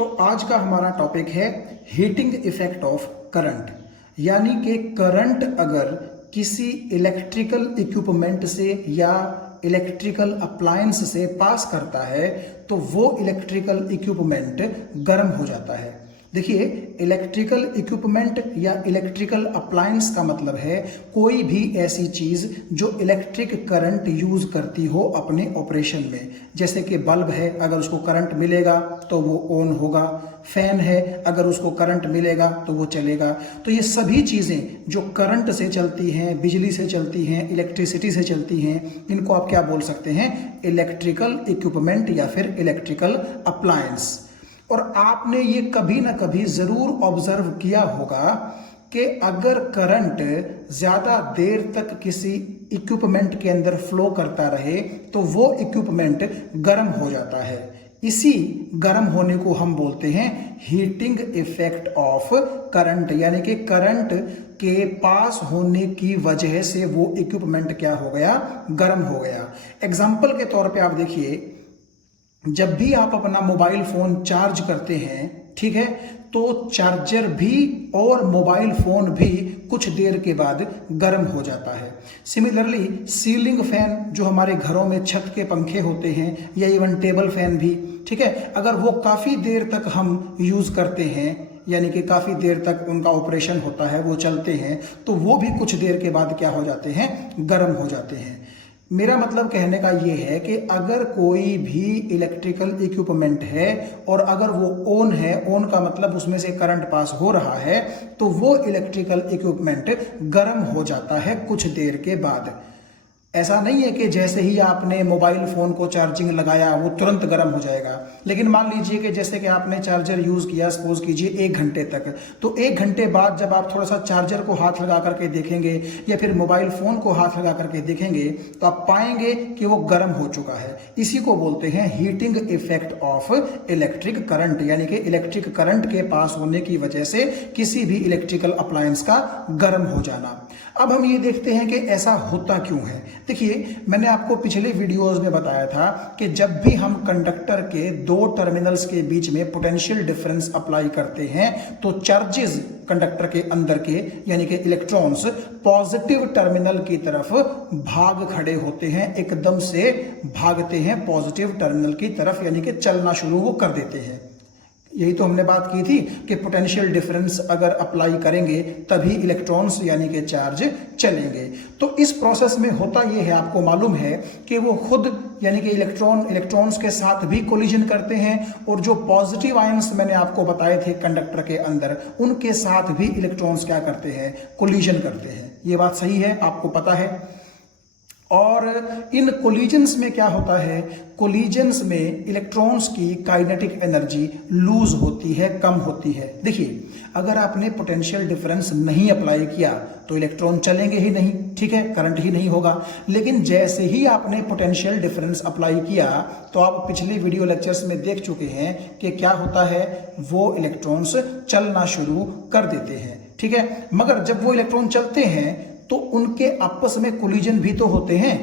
तो आज का हमारा टॉपिक है हीटिंग इफेक्ट ऑफ करंट। यानी कि करंट अगर किसी इलेक्ट्रिकल इक्विपमेंट से या इलेक्ट्रिकल अप्लायंस से पास करता है तो वो इलेक्ट्रिकल इक्विपमेंट गर्म हो जाता है। देखिए, इलेक्ट्रिकल इक्विपमेंट या इलेक्ट्रिकल अप्लायंस का मतलब है कोई भी ऐसी चीज जो इलेक्ट्रिक करंट यूज करती हो अपने ऑपरेशन में। जैसे कि बल्ब है, अगर उसको करंट मिलेगा तो वो ऑन होगा। फैन है, अगर उसको करंट मिलेगा तो वो चलेगा। तो ये सभी चीजें जो करंट से चलती हैं, बिजली से चलती हैं, इलेक्ट्रिसिटी से चलती हैं, इनको आप क्या बोल सकते हैं? इलेक्ट्रिकल इक्विपमेंट या फिर इलेक्ट्रिकल अप्लायंस। और आपने ये कभी ना कभी जरूर ऑब्जर्व किया होगा कि अगर करंट ज्यादा देर तक किसी इक्विपमेंट के अंदर फ्लो करता रहे तो वो इक्विपमेंट गर्म हो जाता है। इसी गर्म होने को हम बोलते हैं हीटिंग इफेक्ट ऑफ करंट। यानी कि करंट के पास होने की वजह से वो इक्विपमेंट क्या हो गया? गर्म हो गया। एग्जाम्पल के तौर पे आप देखिए, जब भी आप अपना मोबाइल फोन चार्ज करते हैं, ठीक है, तो चार्जर भी और मोबाइल फोन भी कुछ देर के बाद गर्म हो जाता है। सिमिलरली सीलिंग फैन जो हमारे घरों में छत के पंखे होते हैं या इवन टेबल फैन भी, ठीक है, अगर वो काफी देर तक हम यूज करते हैं, यानी कि काफी देर तक उनका ऑपरेशन होता है, वो चलते हैं, तो वो भी कुछ देर के बाद क्या हो जाते हैं? गर्म हो जाते हैं। मेरा मतलब कहने का ये है कि अगर कोई भी इलेक्ट्रिकल इक्विपमेंट है और अगर वो ऑन है, ऑन का मतलब उसमें से करंट पास हो रहा है, तो वो इलेक्ट्रिकल इक्विपमेंट गर्म हो जाता है कुछ देर के बाद। ऐसा नहीं है कि जैसे ही आपने मोबाइल फोन को चार्जिंग लगाया वो तुरंत गर्म हो जाएगा। लेकिन मान लीजिए कि जैसे कि आपने चार्जर यूज किया, सपोज कीजिए 1 घंटे तक, तो 1 घंटे बाद जब आप थोड़ा सा चार्जर को हाथ लगा करके देखेंगे या फिर मोबाइल फोन को हाथ लगा करके देखेंगे तो आप पाएंगे कि वो गर्म हो चुका है। इसी को बोलते हैं heating effect of electric current. यानी कि इलेक्ट्रिक करंट के पास होने की वजह से किसी भी इलेक्ट्रिकल अप्लायंस का गर्म हो जाना। अब हम ये देखते हैं कि ऐसा होता क्यों है। देखिए, मैंने आपको पिछले वीडियोस में बताया था कि जब भी हम कंडक्टर के 2 टर्मिनल्स के बीच में पोटेंशियल डिफरेंस अप्लाई करते हैं तो चार्जेस कंडक्टर के अंदर के, यानी कि इलेक्ट्रॉन्स, पॉजिटिव टर्मिनल की तरफ भाग खड़े होते हैं, एकदम से भागते हैं पॉजिटिव टर्मिनल की तरफ, यानी कि चलना शुरू वो कर देते हैं। यही तो हमने बात की थी कि पोटेंशियल डिफरेंस अगर अप्लाई करेंगे तभी इलेक्ट्रॉन्स यानी कि चार्ज चलेंगे। तो इस प्रोसेस में होता यह है, आपको मालूम है कि वो खुद यानी कि इलेक्ट्रॉन्स के साथ भी कोलिजन करते हैं, और जो पॉजिटिव आयंस मैंने आपको बताए थे कंडक्टर के अंदर, उनके साथ भी इलेक्ट्रॉन्स क्या करते हैं? कोलिजन करते हैं। ये बात सही है, आपको पता है। और इन कोलिजन्स में क्या होता है? कोलिजन्स में इलेक्ट्रॉन्स की काइनेटिक एनर्जी लूज होती है, कम होती है। देखिए, अगर आपने पोटेंशियल डिफरेंस नहीं अप्लाई किया तो इलेक्ट्रॉन चलेंगे ही नहीं, ठीक है, करंट ही नहीं होगा। लेकिन जैसे ही आपने पोटेंशियल डिफरेंस अप्लाई किया तो आप पिछले वीडियो लेक्चर्स में देख चुके हैं कि क्या होता है? वो इलेक्ट्रॉन्स चलना शुरू कर देते हैं, ठीक है। मगर जब वो इलेक्ट्रॉन चलते हैं तो उनके आपस में कोलिजन भी तो होते हैं,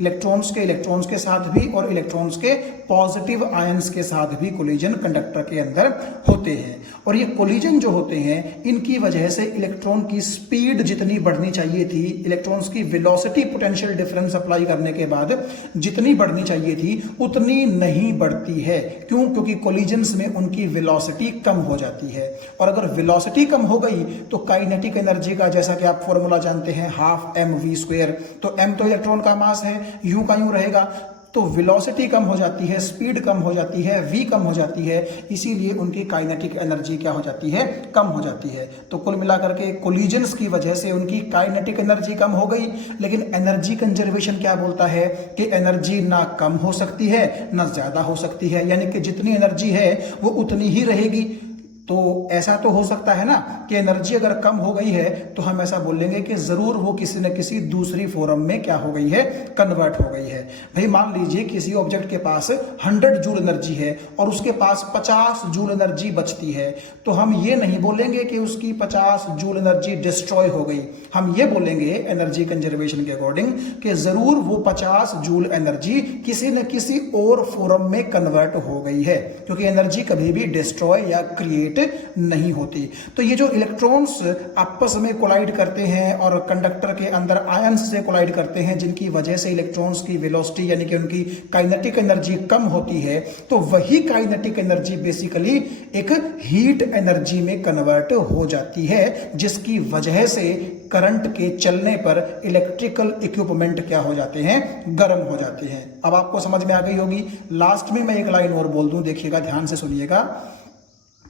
इलेक्ट्रॉन्स के साथ भी और इलेक्ट्रॉन्स के पॉजिटिव आयंस के साथ भी कोलिजन कंडक्टर के अंदर होते हैं। और ये कोलिजन जो होते हैं, इनकी वजह से इलेक्ट्रॉन की स्पीड जितनी बढ़नी चाहिए थी, इलेक्ट्रॉन्स की वेलोसिटी पोटेंशियल डिफरेंस अप्लाई करने के बाद जितनी बढ़नी चाहिए थी उतनी नहीं बढ़ती है। क्यों? क्योंकि कोलिजन्स में उनकी वेलोसिटी कम हो जाती है। और अगर वेलोसिटी कम हो गई तो काइनेटिक एनर्जी का, जैसा कि आप फॉर्मूला जानते हैं, 12mv², तो m तो इलेक्ट्रॉन का मास है, u का यूं रहेगा, तो वेलोसिटी कम हो जाती है, स्पीड कम हो जाती है, v कम हो जाती है, इसीलिए उनकी काइनेटिक एनर्जी क्या हो जाती है? कम हो जाती है। तो कुल मिलाकर के कोलिजन्स की वजह से उनकी काइनेटिक एनर्जी कम हो गई। लेकिन एनर्जी कंजर्वेशन क्या बोलता है कि एनर्जी ना कम हो सकती है ना ज्यादा हो सकती है, यानी कि जितनी एनर्जी है वो उतनी ही रहेगी। तो ऐसा तो हो सकता है ना कि एनर्जी अगर कम हो गई है तो हम ऐसा बोलेंगे कि जरूर वो किसी न किसी दूसरी फॉर्म में क्या हो गई है, कन्वर्ट हो गई है। भाई मान लीजिए किसी ऑब्जेक्ट के पास 100 जूल एनर्जी है और उसके पास 50 जूल एनर्जी बचती है, तो हम ये नहीं बोलेंगे कि उसकी 50 जूल एनर्जी डिस्ट्रॉय हो गई। हम ये बोलेंगे एनर्जी कंजर्वेशन के अकॉर्डिंग कि जरूर वो 50 जूल एनर्जी किसी न किसी और फॉर्म में कन्वर्ट हो गई है, क्योंकि एनर्जी कभी भी डिस्ट्रॉय या क्रिएट नहीं होती। तो ये जो इलेक्ट्रॉन्स आपस में कोलाइड करते हैं और कंडक्टर के अंदर आयंस से कोलाइड करते हैं, जिनकी वजह से इलेक्ट्रॉन्स की वेलोसिटी यानी कि उनकी काइनेटिक एनर्जी कम होती है, तो वही काइनेटिक एनर्जी बेसिकली एक हीट एनर्जी में कन्वर्ट हो जाती है, जिसकी वजह से करंट के चलने पर इलेक्ट्रिकल इक्विपमेंट क्या हो जाते हैं, गर्म हो जाते हैं। अब आपको समझ में आ गई होगी। लास्ट में मैं एक लाइन और बोल दूं, देखिएगा, ध्यान से सुनिएगा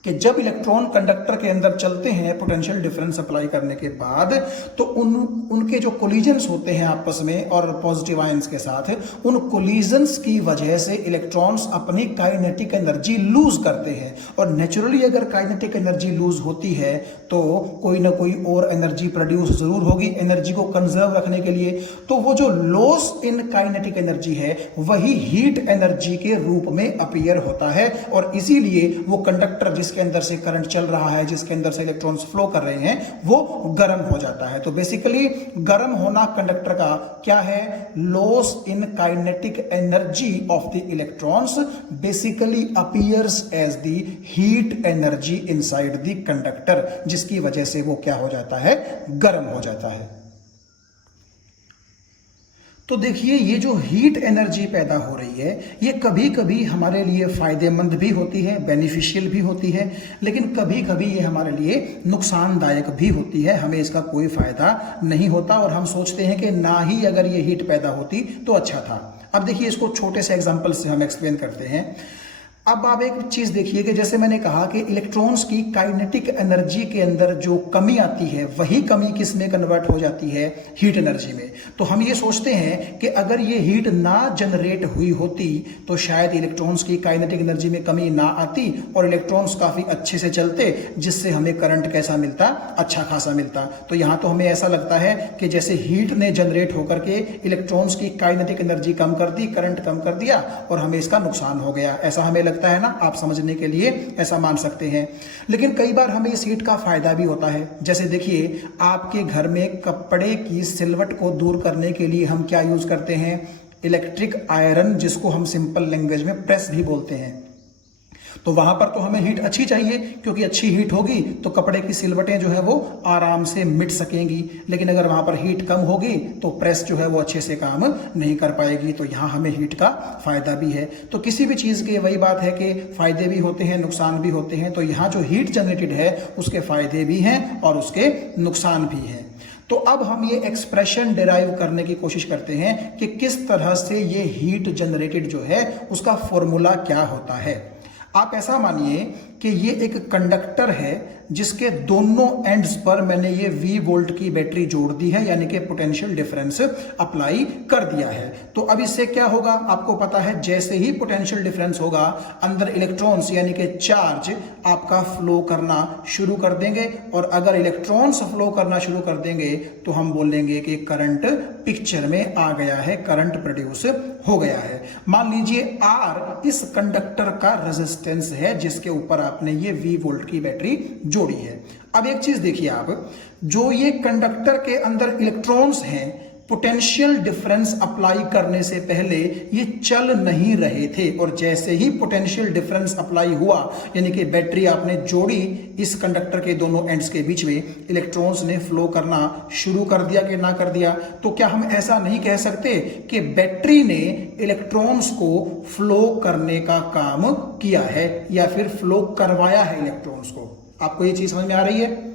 कि जब इलेक्ट्रॉन कंडक्टर के अंदर चलते हैं पोटेंशियल डिफरेंस अप्लाई करने के बाद, तो उनके जो कोलिजन्स होते हैं आपस में और पॉजिटिव आयंस के साथ, उन कोलिजन्स की वजह से इलेक्ट्रॉन्स अपनी काइनेटिक एनर्जी लूज करते हैं। और नेचुरली अगर काइनेटिक एनर्जी लूज होती है तो कोई ना कोई और एनर्जी प्रोड्यूस जरूर होगी एनर्जी को कंजर्व रखने के लिए। तो वो जो लॉस इन काइनेटिक एनर्जी है वही हीट एनर्जी के रूप में अपीयर होता है, और इसीलिए वो कंडक्टर जिसके अंदर से करंट चल रहा है, जिसके अंदर से इलेक्ट्रॉन्स फ्लो कर रहे हैं, वो गर्म हो जाता है। तो बेसिकली गर्म होना कंडक्टर का क्या है, loss in kinetic energy of the electrons basically appears as the heat energy inside the conductor, जिसकी वजह से वो क्या हो जाता है, गर्म हो जाता है। तो देखिए ये जो हीट एनर्जी पैदा हो रही है ये कभी कभी हमारे लिए फायदेमंद भी होती है, बेनिफिशियल भी होती है, लेकिन कभी कभी ये हमारे लिए नुकसानदायक भी होती है। हमें इसका कोई फायदा नहीं होता और हम सोचते हैं कि ना ही अगर ये हीट पैदा होती तो अच्छा था। अब देखिए इसको छोटे से एग्जांपल से हम एक्सप्लेन करते हैं। अब आप एक चीज देखिए कि जैसे मैंने कहा कि इलेक्ट्रॉन्स की काइनेटिक एनर्जी के अंदर जो कमी आती है वही कमी किस में कन्वर्ट हो जाती है, हीट एनर्जी में। तो हम ये सोचते हैं कि अगर ये हीट ना जनरेट हुई होती तो शायद इलेक्ट्रॉन्स की काइनेटिक एनर्जी में कमी ना आती और इलेक्ट्रॉन्स काफी अच्छे से चलते, जिससे हमें करंट कैसा मिलता, अच्छा खासा मिलता। तो यहां तो हमें ऐसा लगता है कि जैसे हीट ने जनरेट होकर के इलेक्ट्रॉन्स की काइनेटिक एनर्जी कम कर दी, करंट कम कर दिया और हमें इसका नुकसान हो गया, ऐसा हमें लगता है ना। आप समझने के लिए ऐसा मान सकते हैं। लेकिन कई बार हमें इस हीट का फायदा भी होता है। जैसे देखिए आपके घर में कपड़े की सिलवट को दूर करने के लिए हम क्या यूज करते हैं, इलेक्ट्रिक आयरन, जिसको हम सिंपल लैंग्वेज में प्रेस भी बोलते हैं। तो वहां पर तो हमें हीट अच्छी चाहिए, क्योंकि अच्छी हीट होगी तो कपड़े की सिलवटें जो है वो आराम से मिट सकेंगी। लेकिन अगर वहां पर हीट कम होगी तो प्रेस जो है वो अच्छे से काम नहीं कर पाएगी। तो यहां हमें हीट का फायदा भी है। तो किसी भी चीज के वही बात है कि फायदे भी होते हैं, नुकसान भी होते हैं। तो यहां जो हीट जनरेटेड है उसके फायदे भी हैं और उसके नुकसान भी हैं। तो अब हम ये एक्सप्रेशन डिराइव करने की कोशिश करते हैं कि किस तरह से ये हीट जनरेटेड जो है उसका फॉर्मूला क्या होता है। आप ऐसा मानिए कि ये एक कंडक्टर है जिसके दोनों एंड्स पर मैंने ये V वोल्ट की बैटरी जोड़ दी है, यानी कि पोटेंशियल डिफरेंस अप्लाई कर दिया है। तो अब इससे क्या होगा आपको पता है, जैसे ही पोटेंशियल डिफरेंस होगा अंदर इलेक्ट्रॉन्स यानी कि चार्ज आपका फ्लो करना शुरू कर देंगे, और अगर इलेक्ट्रॉन्स फ्लो करना शुरू कर देंगे तो हम बोलेंगे कि करंट पिक्चर में आ गया है, करंट प्रोड्यूस हो गया है। मान लीजिए R इस कंडक्टर का रेजिस्टेंस है जिसके ऊपर आपने ये V वोल्ट की बैटरी जोड़ी है। अब एक चीज देखिए आप, जो ये कंडक्टर के अंदर इलेक्ट्रॉन्स हैं पोटेंशियल डिफरेंस अप्लाई करने से पहले ये चल नहीं रहे थे, और जैसे ही पोटेंशियल डिफरेंस अप्लाई हुआ यानी कि बैटरी आपने जोड़ी इस कंडक्टर के दोनों एंड्स के बीच में, इलेक्ट्रॉन्स ने फ्लो करना शुरू कर दिया कि ना कर दिया। तो क्या हम ऐसा नहीं कह सकते कि बैटरी ने इलेक्ट्रॉन्स को फ्लो करने का काम किया है या फिर फ्लो करवाया है इलेक्ट्रॉन्स को? आपको ये चीज समझ में आ रही है?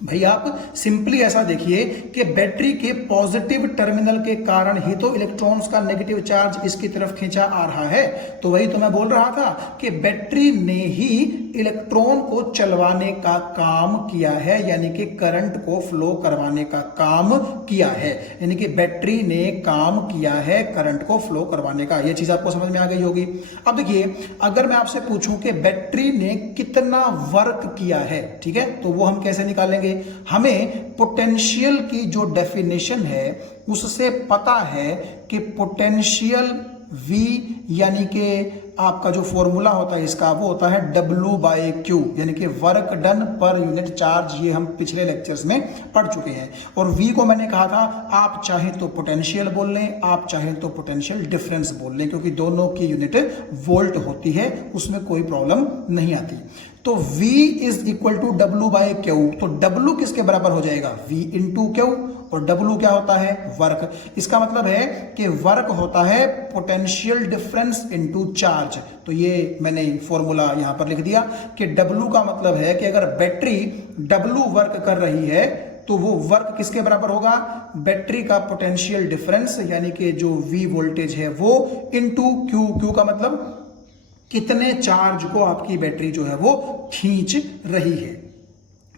भाई आप सिंपली ऐसा देखिए कि बैटरी के पॉजिटिव टर्मिनल के कारण ही तो इलेक्ट्रॉन्स का नेगेटिव चार्ज इसकी तरफ खींचा आ रहा है। तो वही तो मैं बोल रहा था कि बैटरी ने ही इलेक्ट्रॉन को चलवाने का काम किया है, यानी कि करंट को फ्लो करवाने का काम किया है, यानी कि बैटरी ने काम किया है करंट को फ्लो करवाने का। यह चीज आपको समझ में आ गई होगी। अब देखिए, अगर मैं आपसे पूछूं कि बैटरी ने कितना वर्क किया है, ठीक है, तो वो हम कैसे निकालेंगे? हमें पोटेंशियल की जो डेफिनेशन है उससे पता है कि पोटेंशियल V यानी कि आपका जो फॉर्मूला होता है इसका वो होता है W/Q, यानी कि work done per unit charge. ये हम पिछले लेक्चर्स में पढ़ चुके हैं। और V को मैंने कहा था आप चाहें तो पोटेंशियल बोल लें, आप चाहें तो पोटेंशियल डिफरेंस बोल लें, क्योंकि दोनों की यूनिट वोल्ट होती है, उसमें कोई प्रॉब्लम नहीं आती। तो V is equal to W/Q। तो W किसके बराबर हो जाएगा? V into Q। और W क्या होता है? वर्क। इसका मतलब है कि वर्क होता है पोटेंशियल डिफरेंस इनटू चार्ज। तो ये मैंने फॉर्मूला यहां पर लिख दिया कि W का मतलब है कि अगर बैटरी W वर्क कर रही है तो वो वर्क किसके बराबर होगा? बैटरी का पोटेंशियल डिफरेंस यानी कि जो V वोल्टेज है वो इनटू Q। Q का मतलब कितने चार्ज को आपकी बैटरी जो है वो खींच रही है।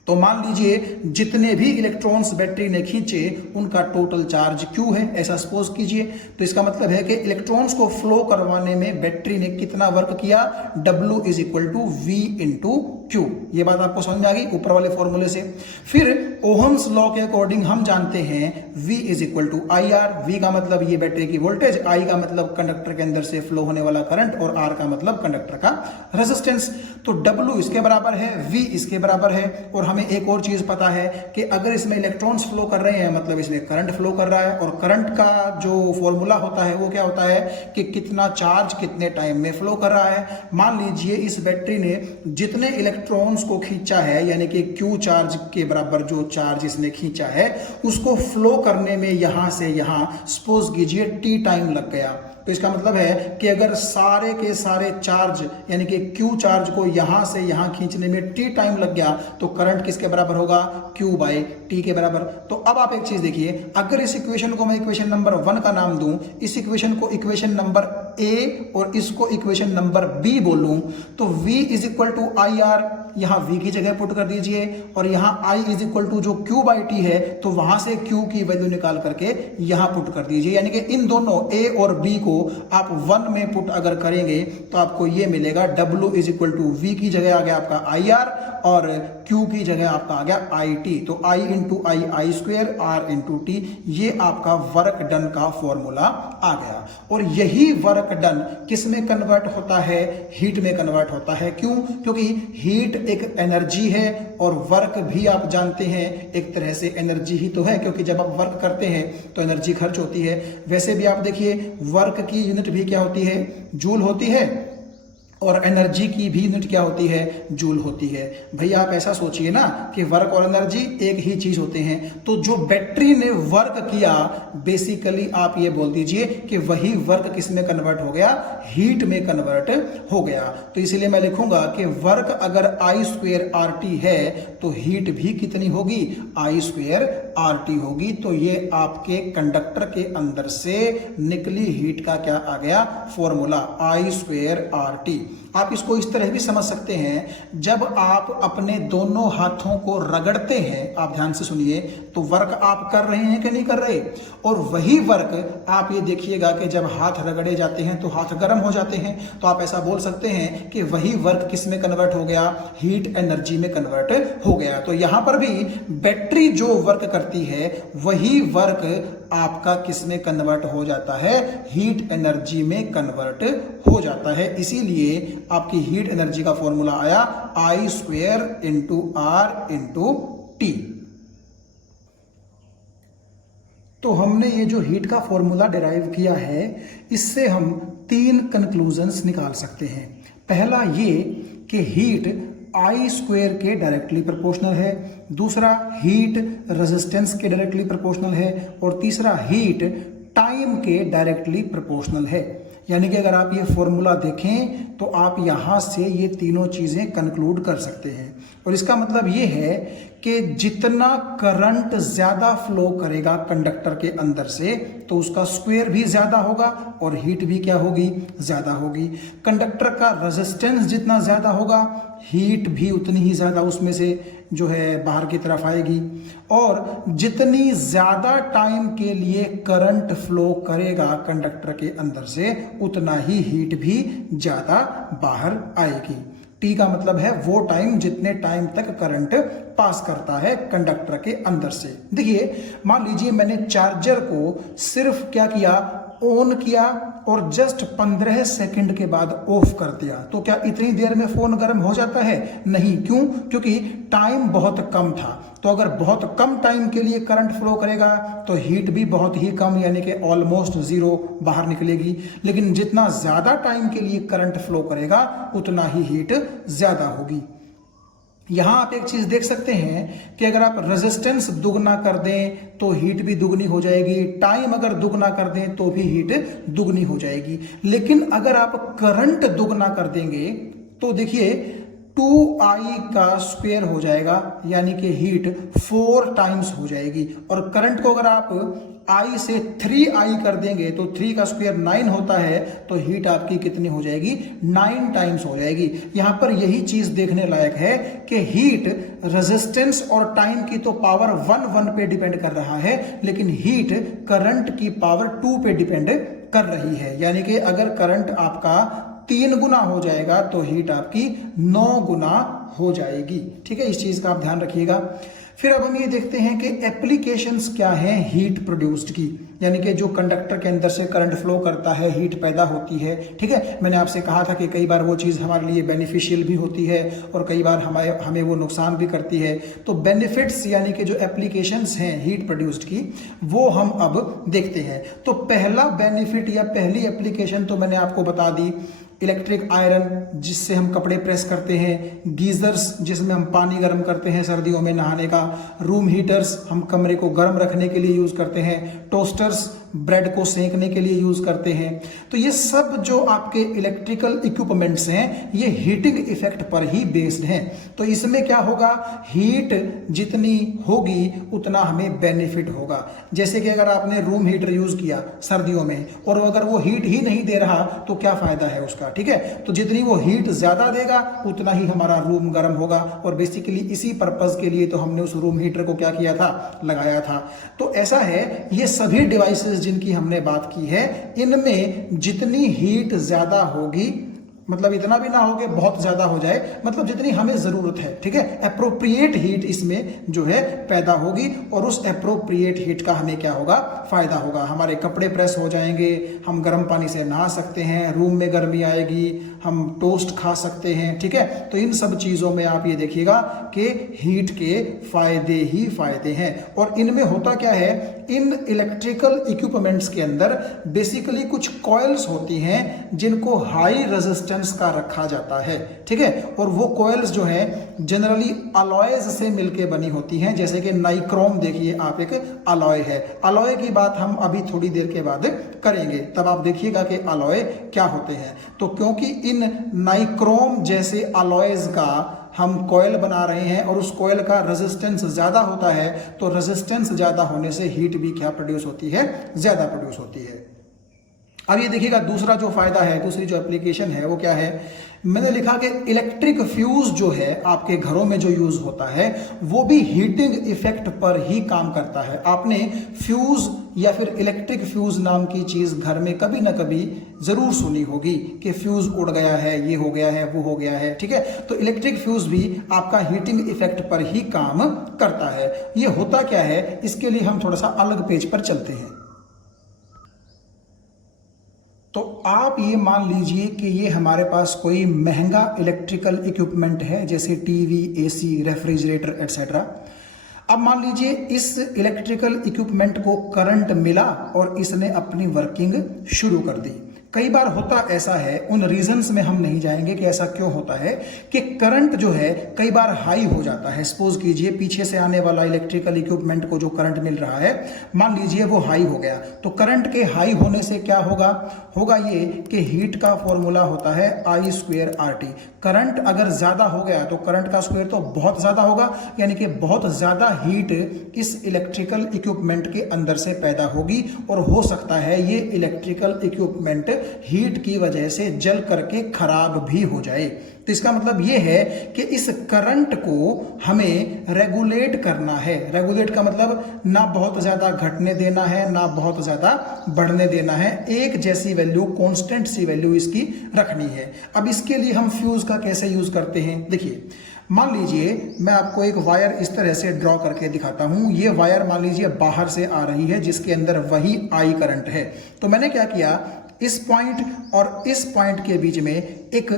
तो मान लीजिए जितने भी इलेक्ट्रॉन्स बैटरी ने खींचे उनका टोटल चार्ज Q है, ऐसा सपोज कीजिए। तो इसका मतलब है कि इलेक्ट्रॉन्स को फ्लो करवाने में बैटरी ने कितना वर्क किया? W is equal to V into Q। ये बात आपको समझ में आ गई ऊपर वाले फॉर्मूले से। फिर ओहम्स लॉ के अकॉर्डिंग हम जानते हैं V is equal to IR। V का मतलब ये बैटरी की वोल्टेज, I का मतलब कंडक्टर के अंदर से फ्लो होने वाला करंट और R का मतलब कंडक्टर का रेजिस्टेंस। तो W इसके बराबर है, V इसके बराबर है। और हमें एक और चीज पता है कि अगर इसमें इलेक्ट्रॉन्स फ्लो कर रहे हैं मतलब इसमें करंट फ्लो कर रहा है। और करंट का जो फॉर्मूला होता है वो क्या होता है कि कितना चार्ज कितने टाइम में फ्लो कर रहा है। मान लीजिए इस बैटरी ने जितने इलेक्ट्रॉन्स को खींचा है यानी कि Q चार्ज के बराबर जो चार्ज इसने खींचा है उसको फ्लो करने में यहां से यहां सपोज कीजिए T टाइम लग गया। तो इसका मतलब है कि अगर सारे के सारे चार्ज यानी कि Q चार्ज को यहां से यहां खींचने में T टाइम लग गया तो करंट किसके बराबर होगा? Q/T के बराबर। तो अब आप एक चीज देखिए, अगर इस इक्वेशन को मैं इक्वेशन नंबर 1 का नाम दूं, इस इक्वेशन को इक्वेशन नंबर A और इसको इक्वेशन नंबर B बोलूं, तो V is equal to IR यहां V की जगह पुट कर दीजिए और यहां I इज इक्वल टू जो Q/T है तो वहां से Q की वैल्यू निकाल करके यहां पुट कर दीजिए। यानी कि इन दोनों A और B को आप 1 में पुट अगर करेंगे तो आपको ये मिलेगा W is equal to V की जगह आ गया आपका IR और Q की जगह आपका आ गया IT। तो I into I square, R into T, ये आपका वर्क डन का फॉर्मूला आ गया। और यही वर्क डन किस में कन्वर्ट होता है? हीट में कन्वर्ट होता है। क्यों? क्योंकि हीट एक एनर्जी है और वर्क भी आप जानते हैं एक तरह से एनर्जी ही तो है, क्योंकि जब आप वर्क करते हैं तो एनर्जी खर्च होती है। वैसे भी आप देखिए वर्क की यूनिट भी क्या होती है? जूल होती है। और एनर्जी की भी यूनिट क्या होती है? जूल होती है। भैया आप ऐसा सोचिए ना कि वर्क और एनर्जी एक ही चीज होते हैं। तो जो बैटरी ने वर्क किया बेसिकली आप ये बोल दीजिए कि वही वर्क किस में कन्वर्ट हो गया? हीट में कन्वर्ट हो गया। तो इसीलिए मैं लिखूंगा कि वर्क अगर I स्क्वेयर RT है तो हीट भी कितनी होगी? I स्क्वेयर RT होगी। तो ये आपके कंडक्टर के अंदर से निकली हीट का क्या आ गया? Formula I square RT। आप इसको इस तरह भी समझ सकते हैं, जब आप अपने दोनों हाथों को रगड़ते हैं, आप ध्यान से सुनिए, तो वर्क आप कर रहे हैं कि नहीं कर रहे? और वही वर्क आप ये देखिएगा कि जब हाथ रगड़े जाते हैं तो हाथ गर्म हो जाते हैं। तो आप ऐसा बोल सकते हैं कि वही वर्क किस में कन्वर्ट हो गया? हीट एनर्जी में कन्वर्ट हो गया। तो यहां पर भी बैटरी जो वर्क करती है वही वर्क आपका किस में कन्वर्ट हो जाता है? हीट एनर्जी में कन्वर्ट हो जाता है। इसीलिए आपकी हीट एनर्जी का फॉर्मूला आया I square into R into T। तो हमने ये जो हीट का फॉर्मूला डिराइव किया है इससे हम 3 कंक्लूजन्स निकाल सकते हैं। पहला ये कि हीट I स्क्वेयर के डायरेक्टली प्रोपोर्शनल है, दूसरा हीट रेजिस्टेंस के डायरेक्टली प्रोपोर्शनल है और तीसरा हीट टाइम के डायरेक्टली प्रोपोर्शनल है। यानी कि अगर आप ये फॉर्मूला देखें तो आप यहाँ से ये तीनों चीज़ें कंक्लूड कर सकते हैं। और इसका मतलब ये है कि जितना करंट ज़्यादा फ्लो करेगा कंडक्टर के अंदर से तो उसका स्क्वायर भी ज़्यादा होगा और हीट भी क्या होगी, ज़्यादा होगी। कंडक्टर का रेजिस्टेंस जितना ज़्यादा होगा हीट भी उतनी ही ज़्यादा उसमें से जो है बाहर की तरफ आएगी। और जितनी ज़्यादा टाइम के लिए करंट फ्लो करेगा कंडक्टर के अंदर से उतना ही हीट भी ज़्यादा बाहर आएगी। टी का मतलब है वो टाइम जितने टाइम तक करंट पास करता है कंडक्टर के अंदर से। देखिए मान लीजिए मैंने चार्जर को सिर्फ क्या किया, ऑन किया और जस्ट 15 सेकंड के बाद ऑफ कर दिया, तो क्या इतनी देर में फोन गर्म हो जाता है? नहीं। क्यों? क्योंकि टाइम बहुत कम था। तो अगर बहुत कम टाइम के लिए करंट फ्लो करेगा तो हीट भी बहुत ही कम यानी कि ऑलमोस्ट जीरो बाहर निकलेगी। लेकिन जितना ज्यादा टाइम के लिए करंट फ्लो करेगा उतना ही हीट ज्यादा होगी। यहां आप एक चीज देख सकते हैं कि अगर आप रेजिस्टेंस दुगना कर दें तो हीट भी दुगनी हो जाएगी, टाइम अगर दुगना कर दें तो भी हीट दुगनी हो जाएगी। लेकिन अगर आप करंट दुगना कर देंगे तो देखिए 2i का स्क्वायर हो जाएगा यानी कि हीट 4 टाइम्स हो जाएगी। और करंट को अगर आप i से 3i कर देंगे तो 3 का स्क्वायर 9 होता है, तो हीट आपकी कितनी हो जाएगी? 9 टाइम्स हो जाएगी। यहां पर यही चीज देखने लायक है कि हीट रेजिस्टेंस और टाइम की तो पावर 1 पे डिपेंड कर रहा है, लेकिन हीट करंट की पावर 2 पे डिपेंड कर रही है। यानी कि अगर करंट आपका 3 गुना हो जाएगा तो हीट आपकी 9 गुना हो जाएगी। ठीक है, इस चीज का आप ध्यान रखिएगा। फिर अब हम ये देखते हैं कि एप्लीकेशंस क्या हैं हीट प्रोड्यूस्ड की, यानी कि जो कंडक्टर के अंदर से करंट फ्लो करता है, हीट पैदा होती है। ठीक है, मैंने आपसे कहा था कि कई बार वो चीज़ हमारे लिए बेनिफिशियल भी होती है और कई बार हमें वो नुकसान भी करती है। तो बेनिफिट्स यानी कि जो एप्लीकेशंस हैं हीट प्रोड्यूस्ड की वो हम अब देखते हैं। तो पहला बेनिफिट या पहली एप्लीकेशन तो मैंने आपको बता दी, इलेक्ट्रिक आयरन जिससे हम कपड़े प्रेस करते हैं, गीजर्स जिसमें हम पानी गर्म करते हैं सर्दियों में नहाने का, रूम हीटर्स हम कमरे को गर्म रखने के लिए यूज करते हैं, टोस्टर्स ब्रेड को सेंकने के लिए यूज करते हैं। तो ये सब जो आपके इलेक्ट्रिकल इक्विपमेंट्स हैं ये हीटिंग इफेक्ट पर ही बेस्ड हैं। तो इसमें क्या होगा, हीट जितनी होगी उतना हमें बेनिफिट होगा। जैसे कि अगर आपने रूम हीटर यूज किया सर्दियों में और अगर वो हीट ही नहीं दे रहा तो क्या फायदा है उसका। ठीक है, तो जितनी वो हीट ज्यादा देगा उतना ही हमारा रूम गर्म होगा। और बेसिकली इसी पर्पज के लिए तो हमने उस रूम हीटर को क्या किया था, लगाया था। तो ऐसा है, ये सभी डिवाइसेस जिनकी हमने बात की है इनमें जितनी हीट ज्यादा होगी, मतलब इतना भी ना हो कि बहुत ज्यादा हो जाए, मतलब जितनी हमें जरूरत है, ठीक है, अप्रोप्रिएट हीट इसमें जो है पैदा होगी। और उस अप्रोप्रिएट हीट का हमें क्या होगा, फायदा होगा। हमारे कपड़े प्रेस हो जाएंगे, हम गर्म पानी से नहा सकते हैं, रूम में गर्मी आएगी, हम टोस्ट खा सकते हैं। ठीक है, तो इन सब चीजों में आप ये देखिएगा कि हीट के फायदे ही फायदे हैं। और इनमें होता क्या है, इन इलेक्ट्रिकल इक्विपमेंट्स के अंदर बेसिकली कुछ कॉइल्स होती हैं जिनको हाई रेजिस्टेंस का रखा जाता है। ठीक है, और वो कॉइल्स जो है जनरली अलॉयज से मिलके बनी होती हैं। जैसे कि नाइक्रोम देखिए आप, एक अलॉय है। अलॉय की बात हम अभी थोड़ी देर के बाद करेंगे, तब आप देखिएगा कि अलॉय क्या होते हैं। तो क्योंकि इन नाइक्रोम जैसे अलॉयज का हम कॉइल बना रहे हैं और उस कॉइल का रेजिस्टेंस ज्यादा होता है, तो रेजिस्टेंस ज्यादा होने से हीट भी क्या प्रोड्यूस होती है, ज्यादा प्रोड्यूस होती है। अब ये देखिएगा दूसरा जो फायदा है, दूसरी जो एप्लीकेशन है वो क्या है, मैंने लिखा कि इलेक्ट्रिक फ्यूज जो है आपके घरों में जो यूज होता है वो भी हीटिंग इफेक्ट पर ही काम करता है। आपने फ्यूज या फिर इलेक्ट्रिक फ्यूज नाम की चीज घर में कभी ना कभी जरूर सुनी होगी कि फ्यूज उड़ गया है, ये हो गया है, वो हो गया है। ठीक है, तो इलेक्ट्रिक फ्यूज भी आपका हीटिंग इफेक्ट पर ही काम करता है। ये होता क्या है, इसके लिए हम थोड़ा सा अलग पेज पर चलते हैं। तो आप ये मान लीजिए कि ये हमारे पास कोई महंगा इलेक्ट्रिकल इक्विपमेंट है, जैसे टीवी, एसी, रेफ्रिजरेटर एटसेट्रा। अब मान लीजिए इस इलेक्ट्रिकल इक्विपमेंट को करंट मिला और इसने अपनी वर्किंग शुरू कर दी। कई बार होता ऐसा है, उन रीजंस में हम नहीं जाएंगे कि ऐसा क्यों होता है, कि करंट जो है कई बार हाई हो जाता है। सपोज कीजिए पीछे से आने वाला इलेक्ट्रिकल इक्विपमेंट को जो करंट मिल रहा है, मान लीजिए वो हाई हो गया, तो करंट के हाई होने से क्या होगा, होगा ये कि हीट का फॉर्मूला होता है I²RT। करंट अगर ज्यादा हो गया तो करंट का स्क्वायर तो बहुत ज्यादा होगा, यानी कि बहुत ज्यादा हीट इस इलेक्ट्रिकल इक्विपमेंट के अंदर से पैदा होगी, और हो सकता है ये इलेक्ट्रिकल इक्विपमेंट हीट की वजह से जल करके खराब भी हो जाए। तो इसका मतलब ये है कि इस करंट को हमें रेगुलेट करना है। रेगुलेट का मतलब ना बहुत ज्यादा घटने देना है, ना बहुत ज्यादा बढ़ने देना है, एक जैसी वैल्यू, कांस्टेंट सी वैल्यू इसकी रखनी है। अब इसके लिए हम फ्यूज का कैसे यूज करते हैं, देखिए मान लीजिए मैं आपको एक वायर इस तरह से ड्रॉ करके दिखाता हूं। ये वायर मान लीजिए बाहर से आ रही है, जिसके अंदर वही आई करंट है। तो मैंने क्या किया, इस पॉइंट और इस पॉइंट के बीच में एक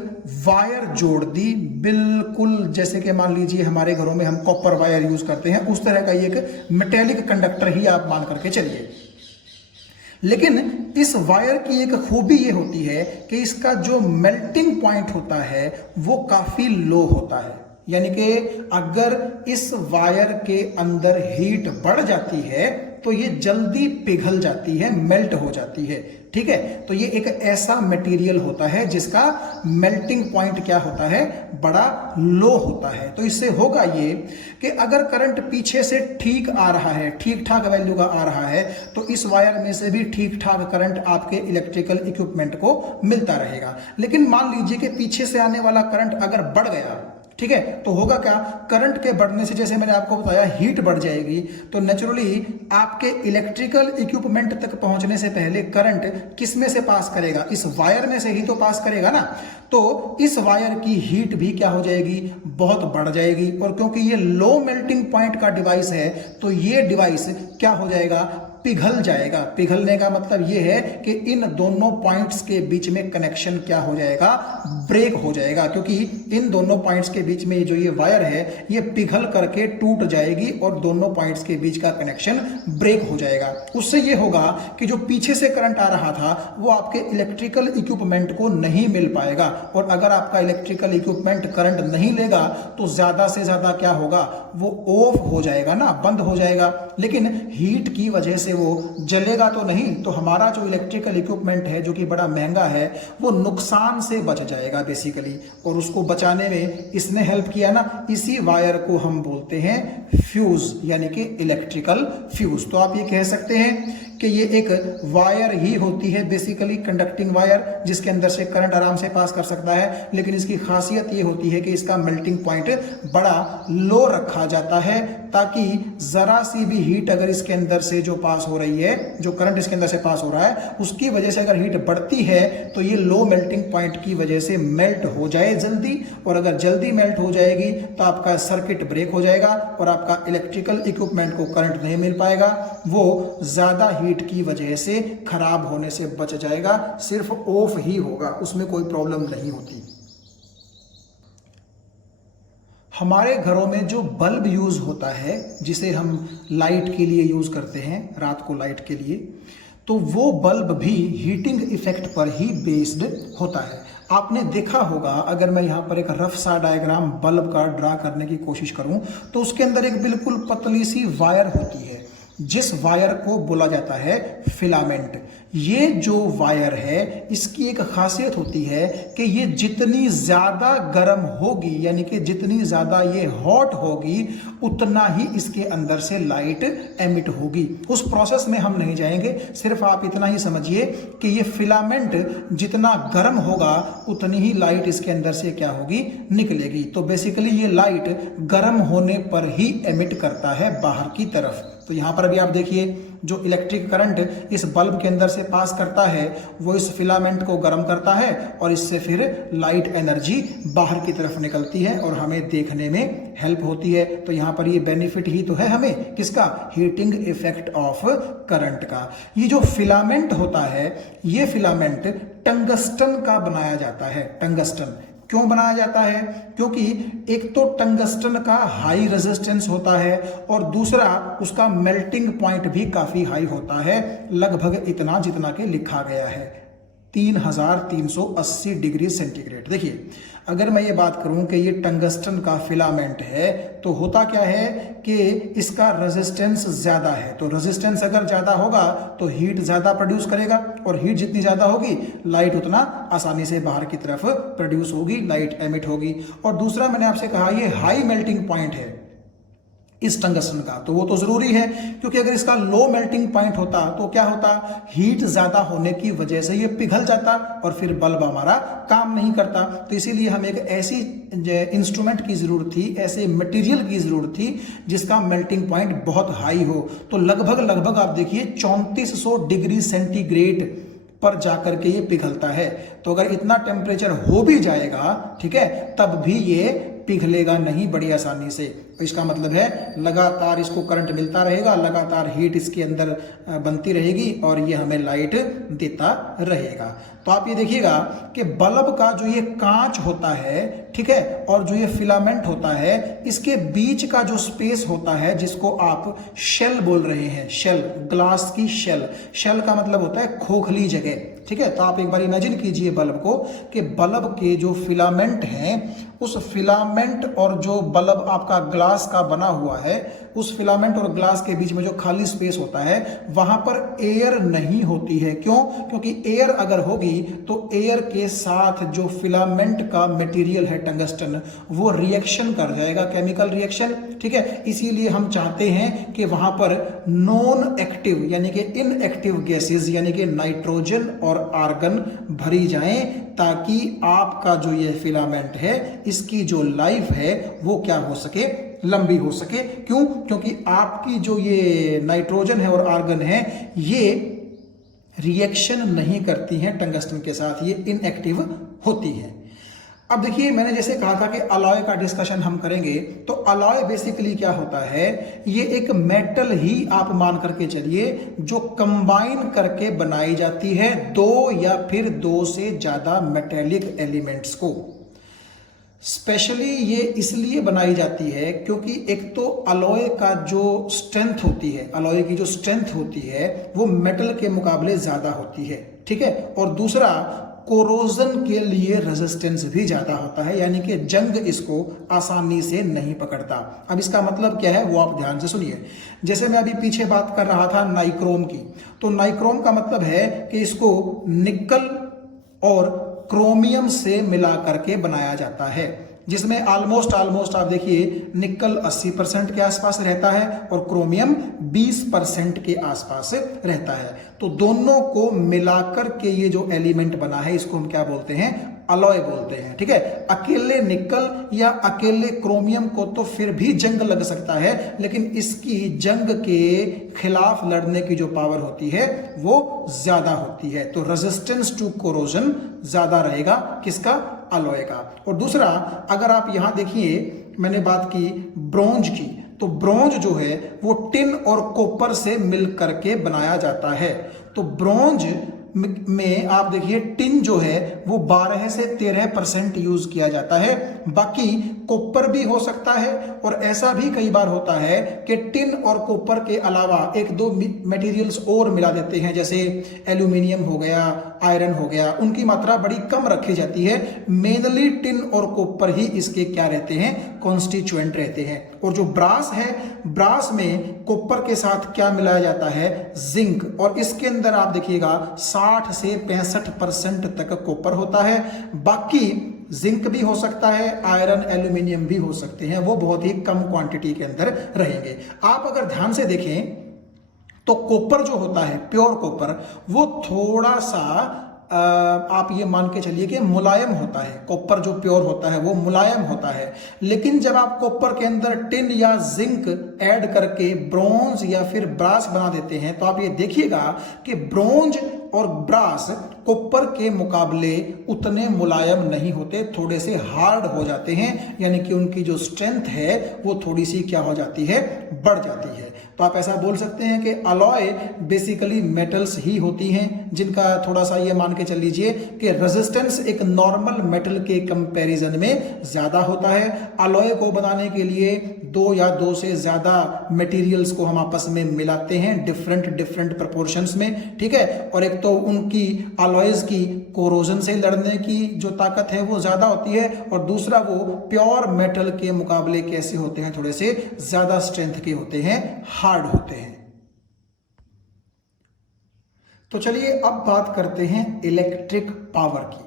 वायर जोड़ दी, बिल्कुल जैसे कि मान लीजिए हमारे घरों में हम कॉपर वायर यूज करते हैं, उस तरह का ये एक मेटेलिक कंडक्टर ही आप मान करके चलिए। लेकिन इस वायर की एक खूबी ये होती है कि इसका जो मेल्टिंग पॉइंट होता है वो काफी लो होता है, यानी कि अगर इस वायर के अंदर हीट बढ़ जाती है तो ये जल्दी पिघल जाती है, मेल्ट हो जाती है। ठीक है, तो ये एक ऐसा मटेरियल होता है जिसका मेल्टिंग पॉइंट क्या होता है, बड़ा लो होता है। तो इससे होगा ये कि अगर करंट पीछे से ठीक आ रहा है, ठीक ठाक वैल्यू का आ रहा है, तो इस वायर में से भी ठीक ठाक करंट आपके इलेक्ट्रिकल इक्विपमेंट को मिलता रहेगा। लेकिन मान लीजिए कि पीछे से आने वाला करंट अगर बढ़ गया, ठीक है, तो होगा क्या, करंट के बढ़ने से, जैसे मैंने आपको बताया, हीट बढ़ जाएगी, तो नेचुरली आपके इलेक्ट्रिकल इक्विपमेंट तक पहुंचने से पहले करंट किस में से पास करेगा, इस वायर में से ही तो पास करेगा ना। तो इस वायर की हीट भी क्या हो जाएगी, बहुत बढ़ जाएगी। और क्योंकि ये लो मेल्टिंग पॉइंट का डिवाइस है, तो ये डिवाइस क्या हो जाएगा, पिघल जाएगा। पिघलने का मतलब ये है कि इन दोनों पॉइंट्स के बीच में कनेक्शन क्या हो जाएगा, ब्रेक हो जाएगा, क्योंकि इन दोनों पॉइंट्स के बीच में जो ये वायर है ये पिघल करके टूट जाएगी और दोनों पॉइंट्स के बीच का कनेक्शन ब्रेक हो जाएगा। उससे ये होगा कि जो पीछे से करंट आ रहा था वो आपके इलेक्ट्रिकल इक्विपमेंट को नहीं मिल पाएगा, और अगर आपका इलेक्ट्रिकल इक्विपमेंट करंट नहीं लेगा तो ज्यादा से ज्यादा क्या होगा, वो ऑफ हो जाएगा ना, बंद हो जाएगा। लेकिन हीट की वजह से वो जलेगा तो नहीं, तो हमारा जो इलेक्ट्रिकल इक्विपमेंट है जो कि बड़ा महंगा है, वो नुकसान से बच जाएगा बेसिकली। और उसको बचाने में इसने हेल्प किया ना, इसी वायर को हम बोलते हैं फ्यूज, यानी कि इलेक्ट्रिकल फ्यूज। तो आप ये कह सकते हैं कि ये एक वायर ही होती है, बेसिकली कंडक्टिंग वायर, जिसके अंदर से करंट आराम से पास कर सकता है। लेकिन इसकी खासियत ये होती है कि इसका मेल्टिंग पॉइंट बड़ा लो रखा जाता है, ताकि जरा सी भी हीट अगर इसके अंदर से जो पास हो रही है, जो करंट इसके अंदर से पास हो रहा है, उसकी वजह से अगर हीट बढ़ती है तो ये लो मेल्टिंग पॉइंट की वजह से मेल्ट हो जाए जल्दी। और अगर जल्दी मेल्ट हो जाएगी तो आपका सर्किट ब्रेक हो जाएगा और आपका इलेक्ट्रिकल इक्विपमेंट को करंट नहीं मिल पाएगा, वो ज्यादा हीट की वजह से खराब होने से बच जाएगा, सिर्फ ऑफ ही होगा, उसमें कोई प्रॉब्लम नहीं होती। हमारे घरों में जो बल्ब यूज होता है, जिसे हम लाइट के लिए यूज करते हैं, रात को लाइट के लिए, तो वो बल्ब भी हीटिंग इफेक्ट पर ही बेस्ड होता है। आपने देखा होगा, अगर मैं यहाँ पर एक रफ सा डायग्राम बल्ब का ड्रा करने की कोशिश करूं, तो उसके अंदर एक बिल्कुल पतली सी वायर होती है, जिस वायर को बोला जाता है फिलामेंट। ये जो वायर है, इसकी एक खासियत होती है कि ये जितनी ज्यादा गर्म होगी, यानी कि जितनी ज्यादा ये हॉट होगी, उतना ही इसके अंदर से लाइट एमिट होगी। उस प्रोसेस में हम नहीं जाएंगे, सिर्फ आप इतना ही समझिए कि ये फिलामेंट जितना गर्म होगा उतनी ही लाइट इसके अंदर से क्या होगी, निकलेगी। तो बेसिकली ये लाइट गर्म होने पर ही एमिट करता है बाहर की तरफ। तो यहां पर भी आप देखिए, जो इलेक्ट्रिक करंट इस बल्ब के अंदर से पास करता है वो इस फिलामेंट को गर्म करता है, और इससे फिर लाइट एनर्जी बाहर की तरफ निकलती है और हमें देखने में हेल्प होती है। तो यहां पर ये बेनिफिट ही तो है हमें, किसका, हीटिंग इफेक्ट ऑफ करंट का। ये जो फिलामेंट होता है, ये फिलामेंट टंगस्टन का बनाया जाता है। टंगस्टन क्यों बनाया जाता है, क्योंकि एक तो टंगस्टन का हाई रेजिस्टेंस होता है और दूसरा उसका मेल्टिंग पॉइंट भी काफी हाई होता है, लगभग इतना जितना के लिखा गया है। 3380 डिग्री सेंटीग्रेड। देखिए, अगर मैं ये बात करूं कि ये टंगस्टन का फिलामेंट है, तो होता क्या है कि इसका रेजिस्टेंस ज्यादा है। तो रेजिस्टेंस अगर ज्यादा होगा तो हीट ज्यादा प्रोड्यूस करेगा, और हीट जितनी ज्यादा होगी लाइट उतना आसानी से बाहर की तरफ प्रोड्यूस होगी, लाइट एमिट होगी। और दूसरा मैंने आपसे कहा ये हाई मेल्टिंग पॉइंट है इस टंगस्टन का, तो वो तो जरूरी है, क्योंकि अगर इसका लो मेल्टिंग पॉइंट होता तो क्या होता, हीट ज्यादा होने की वजह से ये पिघल जाता और फिर बल्ब हमारा काम नहीं करता। तो इसीलिए हमें एक ऐसी इंस्ट्रूमेंट की जरूरत थी, ऐसे मटेरियल की जरूरत थी जिसका मेल्टिंग पॉइंट बहुत हाई हो। तो लगभग आप देखिए 3400 डिग्री सेंटीग्रेड पर जाकर के ये पिघलता है। तो अगर इतना टेम्परेचर हो भी जाएगा, ठीक है, तब भी ये पिघलेगा नहीं बड़ी आसानी से। तो इसका मतलब है लगातार इसको करंट मिलता रहेगा, लगातार हीट इसके अंदर बनती रहेगी और ये हमें लाइट देता रहेगा। तो आप ये देखिएगा कि बल्ब का जो ये कांच होता है, ठीक है, और जो ये फिलामेंट होता है, इसके बीच का जो स्पेस होता है जिसको आप शेल बोल रहे हैं, शेल, ग्लास की शेल। शेल का मतलब होता है खोखली जगह, ठीक है। तो आप एक बार इमेजिन कीजिए बल्ब को कि बल्ब के जो फिलामेंट हैं, उस फिलामेंट और जो बल्ब आपका ग्लास का बना हुआ है, उस फिलामेंट और ग्लास के बीच में जो खाली स्पेस होता है वहां पर एयर नहीं होती है। क्यों? क्योंकि एयर अगर होगी तो एयर के साथ जो फिलामेंट का मटेरियल है टंगस्टन, वो रिएक्शन कर जाएगा, केमिकल रिएक्शन, ठीक है। इसीलिए हम चाहते हैं कि वहां पर नॉन एक्टिव यानी कि इनएक्टिव गैसेस यानी कि नाइट्रोजन और आर्गन भरी जाएं, ताकि आपका जो ये फिलामेंट है इसकी जो लाइफ है वो क्या हो सके, लंबी हो सके। क्यों? क्योंकि आपकी जो ये नाइट्रोजन है और आर्गन है ये रिएक्शन नहीं करती हैं टंगस्टन के साथ, ये इनएक्टिव होती है। अब देखिए, मैंने जैसे कहा था कि अलॉय का डिस्कशन हम करेंगे, तो अलॉय बेसिकली क्या होता है, ये एक मेटल ही आप मान करके चलिए जो कंबाइन करके बनाई जाती है दो या फिर दो से ज्यादा मेटेलिक एलिमेंट्स को। स्पेशली ये इसलिए बनाई जाती है क्योंकि एक तो अलॉय का जो स्ट्रेंथ होती है, अलॉय की जो स्ट्रेंथ होती है वो मेटल के मुकाबले ज्यादा होती है, ठीक है। और दूसरा, कोरोजन के लिए रेजिस्टेंस भी ज्यादा होता है, यानी कि जंग इसको आसानी से नहीं पकड़ता। अब इसका मतलब क्या है वो आप ध्यान से सुनिए। जैसे मैं अभी पीछे बात कर रहा था नाइक्रोम की, तो नाइक्रोम का मतलब है कि इसको निकल और क्रोमियम से मिला करके बनाया जाता है, जिसमें ऑलमोस्ट आप देखिए निकल 80% के आसपास रहता है और क्रोमियम 20% के आसपास रहता है। तो दोनों को मिलाकर के ये जो एलिमेंट बना है इसको हम क्या बोलते हैं, अलॉय बोलते हैं, ठीक है। अकेले निकल या अकेले क्रोमियम को तो फिर भी जंग लग सकता है, लेकिन इसकी जंग के खिलाफ लड़ने की जो पावर होती है वो ज्यादा होती है। तो रेजिस्टेंस टू कोरोजन ज्यादा रहेगा किसका, अलॉय का। और दूसरा, अगर आप यहां देखिए, मैंने बात की ब्रोंज की, तो ब्रोंज जो है वो टिन और कॉपर से मिल करके बनाया जाता है। तो ब्रोंज में आप देखिए टिन जो है वो 12 से 13% यूज किया जाता है, बाकी कॉपर भी हो सकता है। और ऐसा भी कई बार होता है कि टिन और कॉपर के अलावा एक दो मटेरियल्स और मिला देते हैं, जैसे एल्यूमिनियम हो गया, आयरन हो गया, उनकी मात्रा बड़ी कम रखी जाती है। मेनली टिन और कॉपर ही इसके क्या रहते हैं, कॉन्स्टिट्यूएंट रहते हैं। और जो ब्रास है, ब्रास में कॉपर के साथ क्या मिलाया जाता है, जिंक, और इसके अंदर आप देखिएगा 60 से 65% तक कॉपर होता है, बाकी जिंक भी हो सकता है, आयरन एल्यूमिनियम भी हो सकते हैं, वो बहुत ही कम क्वांटिटी के अंदर रहेंगे। आप अगर ध्यान से देखें तो कॉपर जो होता है, प्योर कॉपर, वो थोड़ा सा आप ये मान के चलिए कि मुलायम होता है। कॉपर जो प्योर होता है वो मुलायम होता है, लेकिन जब आप कॉपर के अंदर टिन या जिंक ऐड करके ब्रोंज या फिर ब्रास बना देते हैं, तो आप ये देखिएगा कि ब्रोंज और ब्रास कॉपर के मुकाबले उतने मुलायम नहीं होते, थोड़े से हार्ड हो जाते हैं, यानी कि उनकी जो स्ट्रेंथ है वो थोड़ी सी क्या हो जाती है, बढ़ जाती है। तो आप ऐसा बोल सकते हैं कि अलॉय बेसिकली मेटल्स ही होती हैं जिनका थोड़ा सा ये मान के चल लीजिए कि रेजिस्टेंस एक नॉर्मल मेटल के कंपैरिजन में ज्यादा होता है। अलॉय को बनाने के लिए दो या दो से ज्यादा मटेरियल्स को हम आपस में मिलाते हैं डिफरेंट प्रोपोर्शंस में, ठीक है। और एक एक तो उनकी अलॉयज की कोरोजन से लड़ने की जो ताकत है वो ज्यादा होती है, और दूसरा वो प्योर मेटल के मुकाबले कैसे होते हैं, थोड़े से ज्यादा स्ट्रेंथ के होते हैं, हार्ड होते हैं। तो चलिए अब बात करते हैं इलेक्ट्रिक पावर की।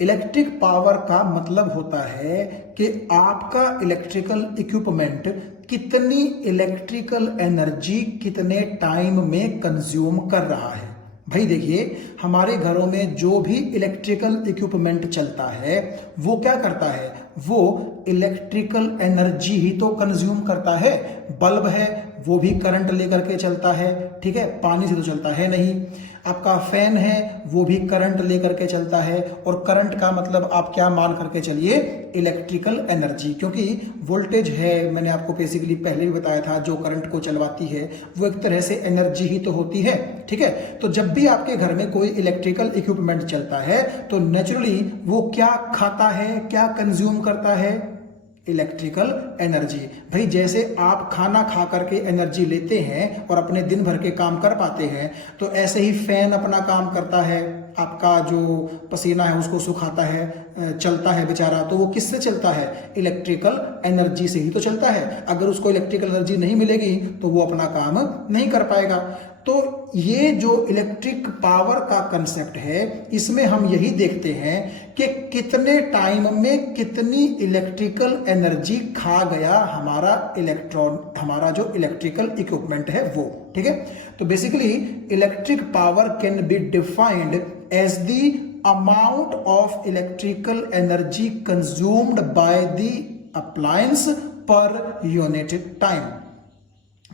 इलेक्ट्रिक पावर का मतलब होता है कि आपका इलेक्ट्रिकल इक्विपमेंट कितनी इलेक्ट्रिकल एनर्जी कितने टाइम में कंज्यूम कर रहा है। भाई देखिए, हमारे घरों में जो भी इलेक्ट्रिकल इक्विपमेंट चलता है वो क्या करता है, वो इलेक्ट्रिकल एनर्जी ही तो कंज्यूम करता है। बल्ब है वो भी करंट लेकर के चलता है, ठीक है, पानी से तो चलता है नहीं। आपका फैन है वो भी करंट लेकर के चलता है, और करंट का मतलब आप क्या मान करके चलिए, इलेक्ट्रिकल एनर्जी, क्योंकि वोल्टेज है, मैंने आपको बेसिकली पहले भी बताया था, जो करंट को चलवाती है वो एक तरह से एनर्जी ही तो होती है, ठीक है। तो जब भी आपके घर में कोई इलेक्ट्रिकल इक्विपमेंट चलता है तो नेचुरली वो क्या खाता है, क्या कंज्यूम करता है, इलेक्ट्रिकल एनर्जी। भाई जैसे आप खाना खा करके एनर्जी लेते हैं और अपने दिन भर के काम कर पाते हैं, तो ऐसे ही फैन अपना काम करता है, आपका जो पसीना है उसको सुखाता है, चलता है बेचारा, तो वो किससे चलता है, इलेक्ट्रिकल एनर्जी से ही तो चलता है। अगर उसको इलेक्ट्रिकल एनर्जी नहीं मिलेगी तो वो अपना काम नहीं कर पाएगा। तो ये जो इलेक्ट्रिक पावर का कंसेप्ट है, इसमें हम यही देखते हैं कि कितने टाइम में कितनी इलेक्ट्रिकल एनर्जी खा गया हमारा जो इलेक्ट्रिकल इक्विपमेंट है वो, ठीक है। तो basically electric power can be defined as the amount of electrical energy consumed by the appliance per unit time.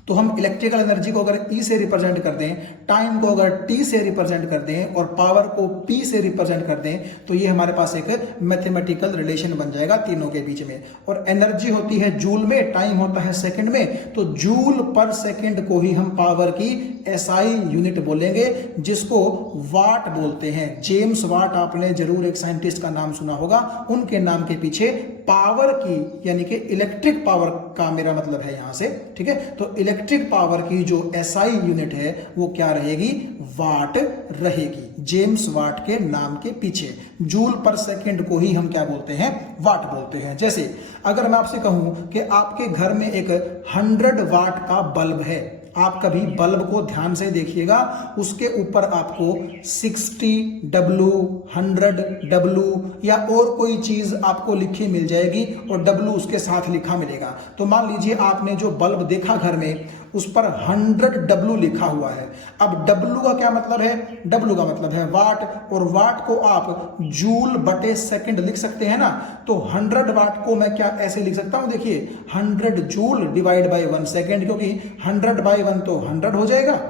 तो हम इलेक्ट्रिकल एनर्जी को अगर E से रिप्रेजेंट कर दें, टाइम को अगर T से रिप्रेजेंट कर दें और पावर को P से रिप्रेजेंट कर दें, तो ये हमारे पास एक मैथमेटिकल रिलेशन बन जाएगा तीनों के बीच में। और एनर्जी होती है जूल में, टाइम होता है सेकंड में, तो जूल पर सेकंड को ही हम पावर की SI यूनिट बोलेंगे, जिसको वाट बोलते हैं। जेम्स वाट, आपने जरूर एक साइंटिस्ट का नाम सुना होगा, उनके नाम के पीछे पावर की यानी कि इलेक्ट्रिक पावर का मेरा मतलब है यहां से, ठीक है। तो इलेक्ट्रिक पावर की जो SI यूनिट है वो क्या रहेगी, वाट रहेगी, जेम्स वाट के नाम के पीछे। जूल पर सेकंड को ही हम क्या बोलते हैं, वाट बोलते हैं। जैसे अगर मैं आपसे कहूं कि आपके घर में एक 100 वाट का बल्ब है, आप कभी बल्ब को ध्यान से देखिएगा, उसके ऊपर आपको 60W, 100W या और कोई चीज आपको लिखी मिल जाएगी और W उसके साथ लिखा मिलेगा। तो मान लीजिए आपने जो बल्ब देखा घर में, उस पर 100W लिखा हुआ है। अब W का क्या मतलब है, W का मतलब है वाट, और वाट को आप जूल बटे सेकंड लिख सकते हैं ना। तो 100 वाट को मैं क्या ऐसे लिख सकता हूं, देखिए 100 जूल डिवाइड बाय 1 सेकंड, क्योंकि 100 बाय 1 तो 100 हो जाएगा,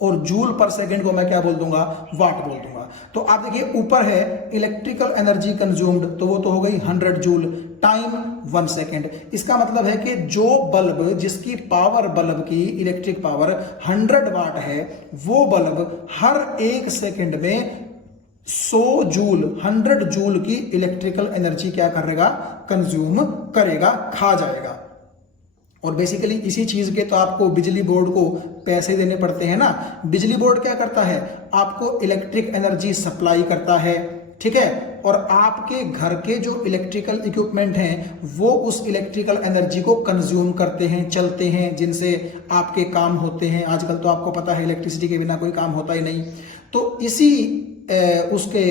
और जूल पर सेकंड को मैं क्या बोल दूंगा, वाट बोल दूंगा। तो आप देखिए ऊपर है इलेक्ट्रिकल एनर्जी कंज्यूम्ड, तो वो तो हो गई 100 जूल, टाइम 1 सेकंड। इसका मतलब है कि जो बल्ब, जिसकी पावर बल्ब की इलेक्ट्रिक पावर 100 वाट है, वो बल्ब हर 1 सेकंड में 100 जूल, 100 जूल की इलेक्ट्रिकल एनर्जी क्या करेगा, कंज्यूम करेगा, खा जाएगा। और बेसिकली इसी चीज के तो आपको बिजली बोर्ड को पैसे देने पड़ते हैं ना। बिजली बोर्ड क्या करता है, आपको इलेक्ट्रिक एनर्जी सप्लाई करता है, ठीक है, और आपके घर के जो इलेक्ट्रिकल इक्विपमेंट हैं वो उस इलेक्ट्रिकल एनर्जी को कंज्यूम करते हैं, चलते हैं, जिनसे आपके काम होते हैं। आजकल तो आपको पता है इलेक्ट्रिसिटी के बिना कोई काम होता ही नहीं। तो इसी उसके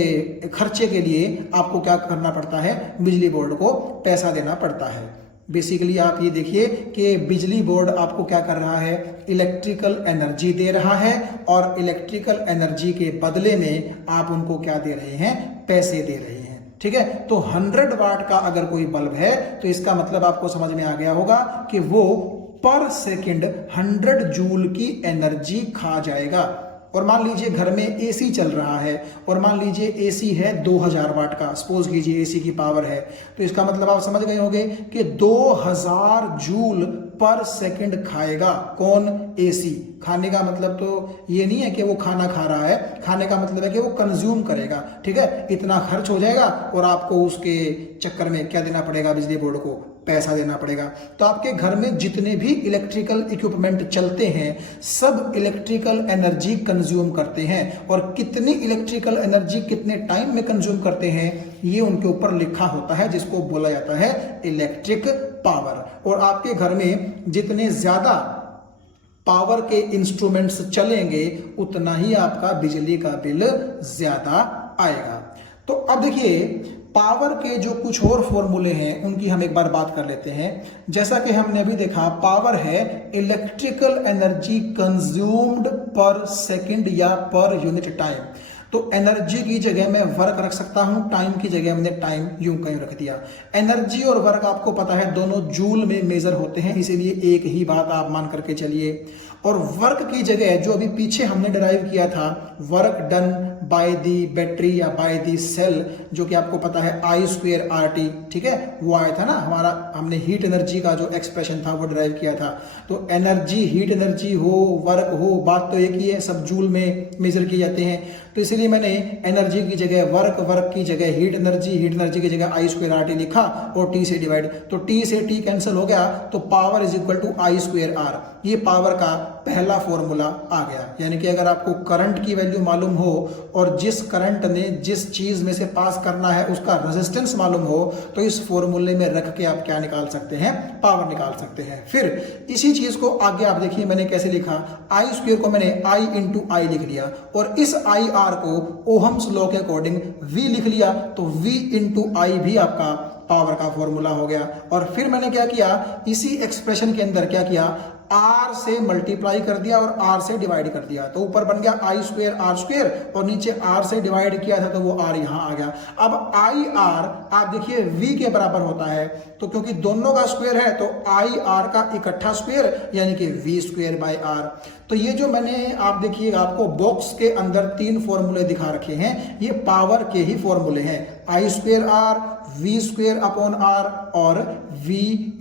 खर्चे के लिए आपको क्या करना पड़ता है, बिजली बोर्ड को पैसा देना पड़ता है। बेसिकली आप ये देखिए कि बिजली बोर्ड आपको क्या कर रहा है, इलेक्ट्रिकल एनर्जी दे रहा है, और इलेक्ट्रिकल एनर्जी के बदले में आप उनको क्या दे रहे हैं, पैसे दे रहे हैं, ठीक है। तो 100 वाट का अगर कोई बल्ब है तो इसका मतलब आपको समझ में आ गया होगा कि वो पर सेकंड 100 जूल की एनर्जी खा जाएगा। और मान लीजिए घर में एसी चल रहा है, और मान लीजिए एसी है 2000 वाट का, सपोज कीजिए एसी की पावर है, तो इसका मतलब आप समझ गए होंगे कि 2000 जूल पर सेकंड खाएगा। कौन? एसी। खाने का मतलब तो ये नहीं है कि वो खाना खा रहा है, खाने का मतलब है कि वो कंज्यूम करेगा, ठीक है। इतना खर्च हो जाएगा और आपको उसके चक्कर में क्या देना पड़ेगा? बिजली बोर्ड को पैसा देना पड़ेगा। तो आपके घर में जितने भी इलेक्ट्रिकल इक्विपमेंट चलते हैं सब इलेक्ट्रिकल एनर्जी कंज्यूम करते हैं, और कितनी इलेक्ट्रिकल एनर्जी कितने टाइम में कंज्यूम करते हैं ये उनके ऊपर लिखा होता है, जिसको बोला जाता है इलेक्ट्रिक पावर। और आपके घर में जितने ज्यादा पावर के इंस्ट्रूमेंट्स चलेंगे उतना ही आपका बिजली का बिल ज्यादा आएगा। तो अब देखिए पावर के जो कुछ और फॉर्मूले हैं उनकी हम एक बार बात कर लेते हैं। जैसा कि हमने अभी देखा, पावर है इलेक्ट्रिकल एनर्जी कंज्यूम्ड पर सेकंड या पर यूनिट टाइम। तो एनर्जी की जगह मैं वर्क रख सकता हूं, टाइम की जगह हमने टाइम यूं कहीं रख दिया। एनर्जी और वर्क आपको पता है दोनों जूल में मेजर होते हैं, इसीलिए एक ही बात आप मान करके चलिए। और वर्क की जगह जो अभी पीछे हमने डिराइव किया था, work done by the battery या बाय दी सेल, जो कि आपको पता है I² RT, ठीक है, वो आया था ना हमारा। हमने हीट एनर्जी का जो एक्सप्रेशन था वो डिराइव किया था। तो एनर्जी, हीट एनर्जी हो, वर्क हो, बात तो एक ही है, सब जूल में मेजर किए जाते हैं। तो इसलिए मैंने एनर्जी की जगह वर्क, वर्क की जगह हीट एनर्जी की जगह I² RT लिखा और T से डिवाइड। तो T से T कैंसिल हो गया, तो power is equal to I² R। ये पावर का पहला फॉर्मूला आ गया। यानी कि अगर आपको करंट की वैल्यू मालूम हो और जिस करंट ने जिस चीज में से पास करना है उसका रेजिस्टेंस मालूम हो, तो इस फॉर्मूले में रख के आप क्या निकाल सकते हैं? पावर निकाल सकते हैं। फिर इसी चीज को आगे आप देखिए मैंने कैसे लिखा, I² को मैंने I इंटू आई लिख लिया और इस IR को ओहम्स लॉ के अकॉर्डिंग V लिख लिया। तो V इंटू आई भी आपका पावर का फॉर्मूला हो गया। और फिर मैंने क्या किया, इसी एक्सप्रेशन के अंदर क्या किया, R से मल्टीप्लाई कर दिया और R से डिवाइड कर दिया। तो ऊपर बन गया I² R² और नीचे R से डिवाइड किया था तो वो R यहां आ गया। अब IR आप देखिए V के बराबर होता है, तो क्योंकि दोनों का स्क्वायर है तो IR का इकट्ठा स्क्वायर यानी कि V² बाय R। तो ये जो मैंने आप देखिए आपको बॉक्स के अंदर 3 फॉर्मूले दिखा रखे हैं, ये पावर के ही फॉर्मूले हैं, I² R, V² upon R और V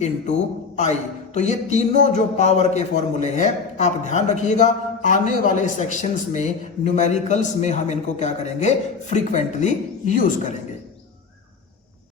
इंटू आई। तो ये तीनों जो पावर के फॉर्मूले हैं आप ध्यान रखिएगा, आने वाले सेक्शंस में न्यूमेरिकल्स में हम इनको क्या करेंगे? फ्रीक्वेंटली यूज करेंगे।